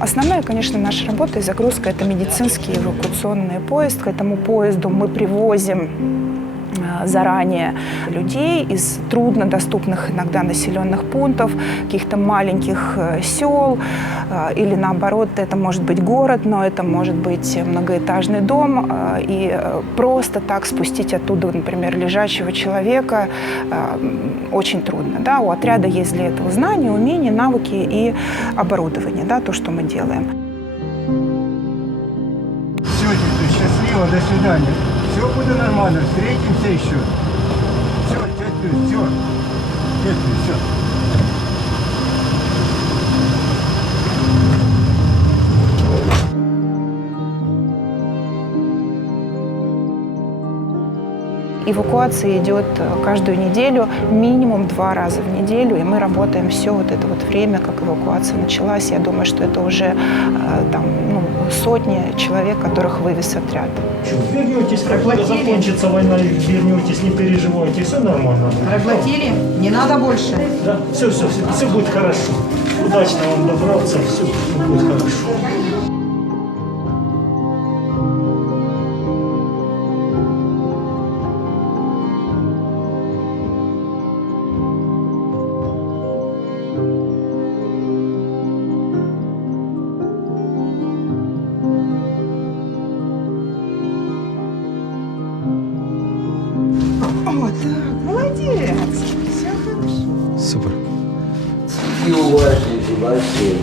Основная, конечно, наша работа и загрузка – это медицинский эвакуационный поезд. К этому поезду мы привозим заранее людей из труднодоступных иногда населенных пунктов, каких-то маленьких э, сел, э, или наоборот, это может быть город, но это может быть многоэтажный дом, э, и э, просто так спустить оттуда, например, лежачего человека э, очень трудно. Да? У отряда есть для этого знания, умения, навыки и оборудование, да, то, что мы делаем. Все, счастливо, до свидания. Все будет нормально, встретимся еще. Все, тетя, все. Тетя, все. Эвакуация идет э, каждую неделю, минимум два раза в неделю, и мы работаем все вот это вот время, как эвакуация началась. Я думаю, что это уже э, там, ну, сотни человек, которых вывез отряд. Вернетесь, как только закончится война, вернетесь, не переживайте, все нормально. будет. Проглотили? Не надо больше. Да, все, все, все, все будет хорошо. Удачно вам добраться, все, будет хорошо. Так, молодец. Все хорошо. Супер. И большие.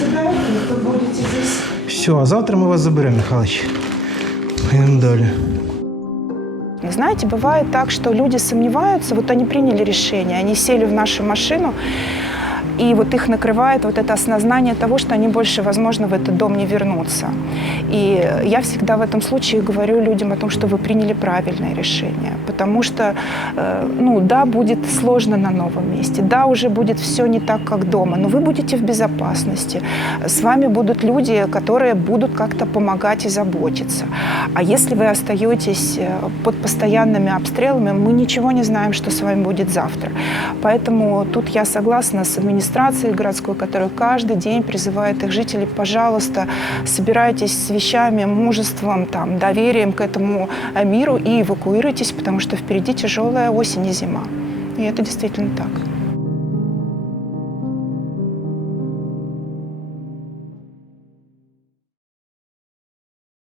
Сідайте, то будете здесь. Все, а завтра мы вас заберем, Михалыч. Поедем далее. Знаете, бывает так, что люди сомневаются, вот они приняли решение, они сели в нашу машину, и вот их накрывает вот это осознание того, что они больше, возможно, в этот дом не вернутся. И я всегда в этом случае говорю людям о том, что вы приняли правильное решение, потому что, э, ну, да, будет сложно на новом месте, да, уже будет все не так, как дома, но вы будете в безопасности, с вами будут люди, которые будут как-то помогать и заботиться. А если вы остаетесь э, под постоянными обстрелами, мы ничего не знаем, что с вами будет завтра. Поэтому тут я согласна с администрацией городской, которая каждый день призывает их жителей, пожалуйста, собирайтесь с вещами, мужеством, там, доверием к этому э, миру и эвакуируйтесь, потому что впереди тяжелая осень и зима. И это действительно так.